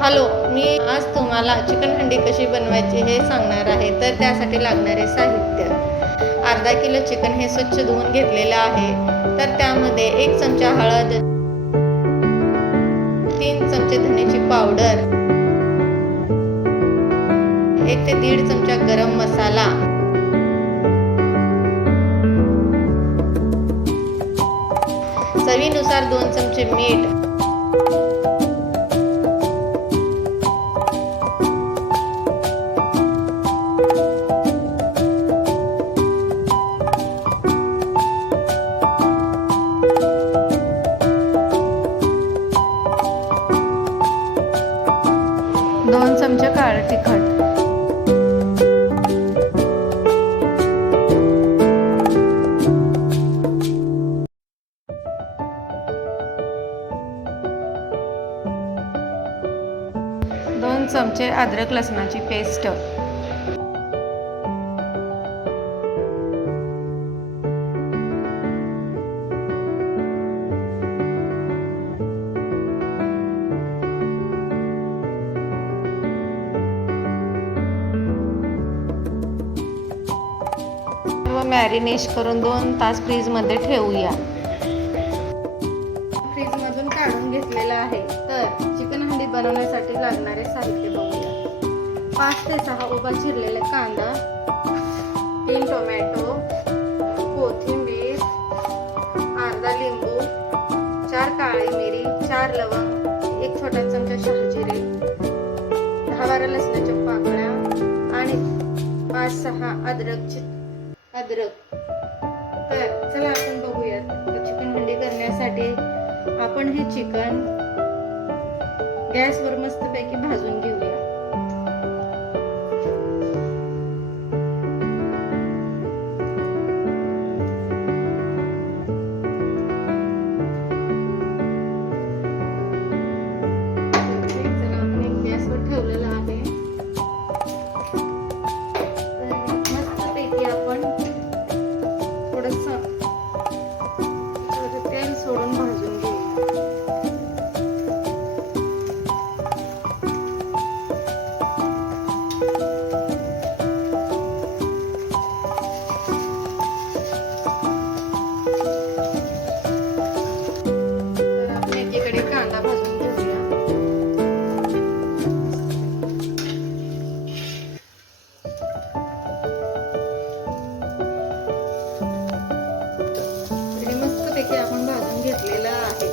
Hello मी आज तुम्हाला chicken हंडी कशी बनवायची हे सांगणार आहे. तर त्यासाठी लागणारे साहित्य. अर्धा किलो चिकन हे स्वच्छ धुवून घेतलेलं आहे. तर त्यामध्ये एक चमचा हळद तीन चमचे धण्याची पावडर एक ते दीड चमचा गरम मसाला चवीनुसार दोन चमचे मीठ चमचे अद्रक लसणाची पेस्ट व मॅरिनेश करून दोन तास फ्रीजमध्ये ठेवूया. लागणारे साहित्य बघूया. पाच ते सहा उभा चिरलेला कांदा तीन टोमॅटो कोथिंबीर अर्धा लिंबू चार काळी मिरी चार लवंग एक छोटा चमचा शहाजिरे दहा बारा लसणाच्या पाकळ्या आणि पाच सहा अद्रकची अद्रक. तर चला आपण बघूयात चिकन हंडी करण्यासाठी आपण हे चिकन गॅसवर मस्तपैकी भाजून घेऊया. हे आपण भाजून घेतलेलं आहे.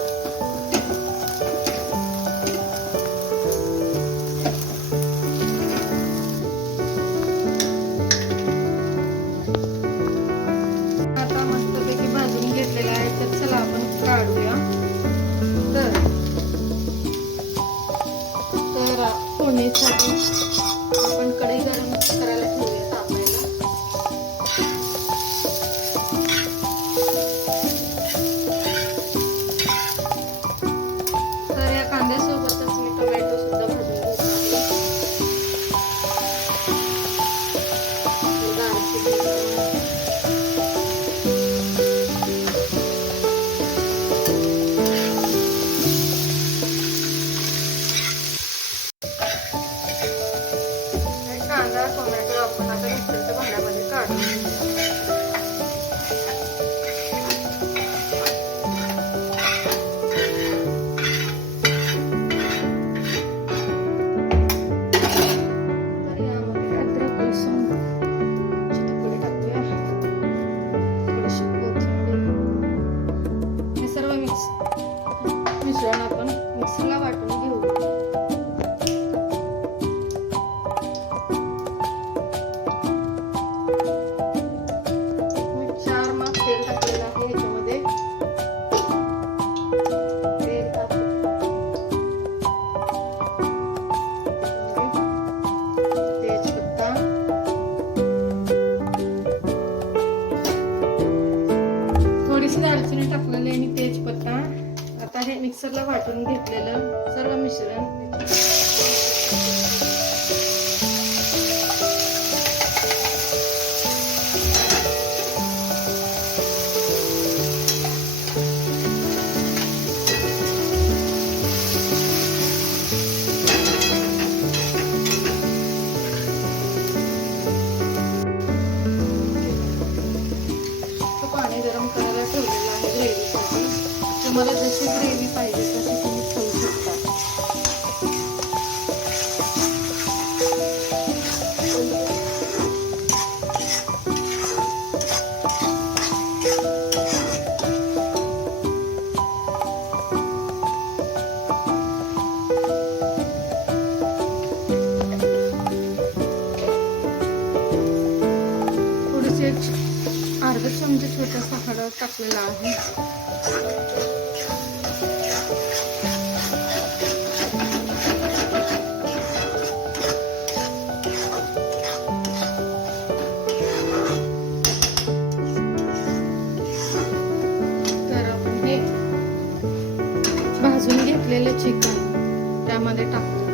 आता मस्तपैकी भाजून घेतलेलं आहे तर चला आपण काढूया. तर तर फोडणीसाठी Thank you. मिश्रण आपण मिक्सरला वाटून घेतलेलं सर्व मिश्रण. तुम्हाला जशी ग्रेव्ही पाहिजे तशी तुम्ही ठेवू शकता. अर्धा चमचा छोटासा हळद टाकलेला आहे. त्याच्यामध्ये टाकतो.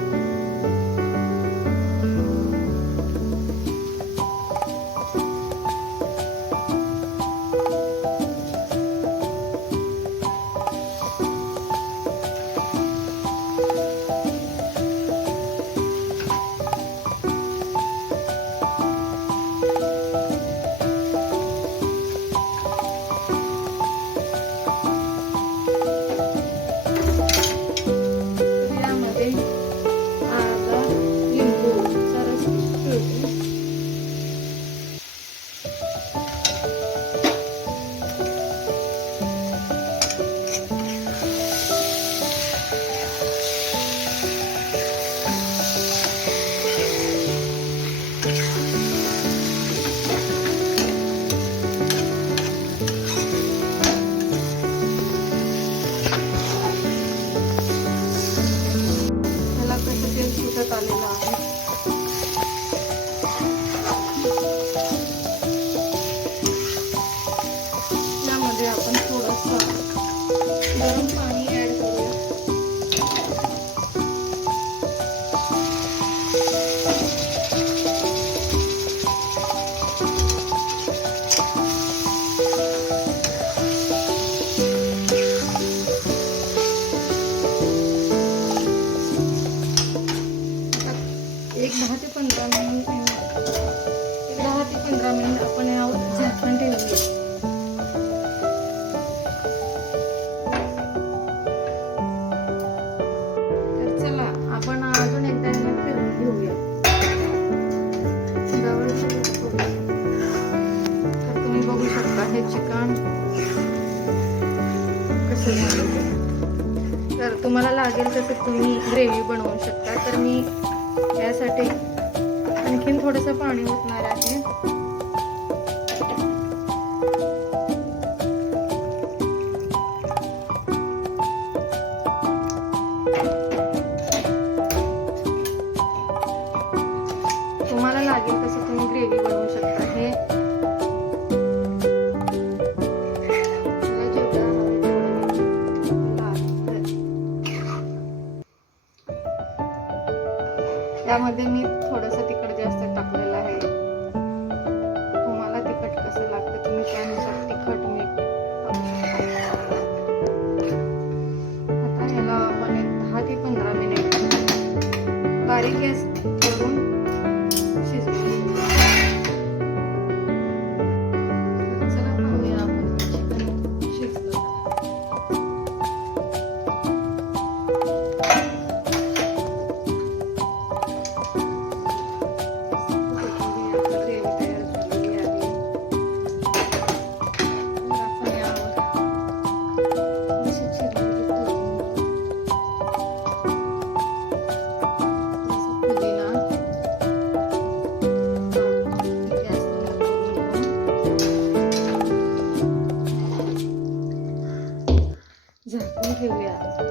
तुम्हाला लागेल तसं तुम्ही ग्रेव्ही बनवू शकता. तर मी यासाठी आणखीन थोडंसं पाणी ओतणार आहे. parejas algún 六月